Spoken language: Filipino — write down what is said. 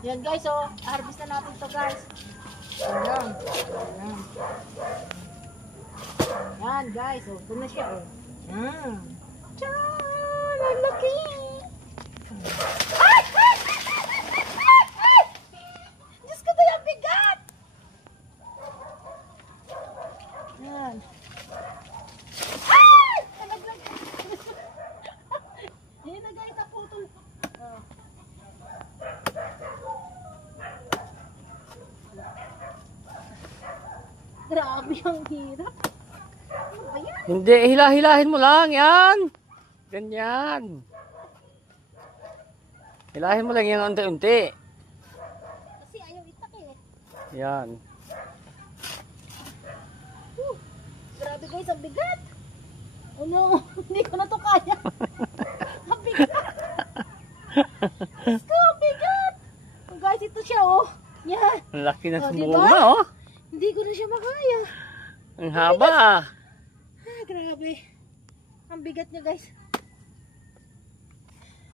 Yan guys, oh. Harvest na natin to guys. Ayan. Ayan. Yan guys, oh. Ito na siya, oh. Ayan. Tiyaan! Ang laki! Ay! Ay! Ay! Diyos ko, tayo ang bigat! Yan. Ay! Talaglag. Ayan na guys, naputol. Oh. Grabe ang hirap. Ano ba yan? Hindi, hila-hilahin mo lang. Yan. Ganyan. Hilahin mo lang yan unti-unti. Kasi ayaw itak eh. Yan. Grabe guys, ang bigat. Oh no, hindi ko na to kaya. Ang bigat. Diyos ko, ang bigat. Oh, guys, ito siya oh. Yan. Ang laki na Oh, sumbunga, diba? oh. Hindi ko na siya makaya. Ang haba. Ah, grabe. Ang bigat niya guys.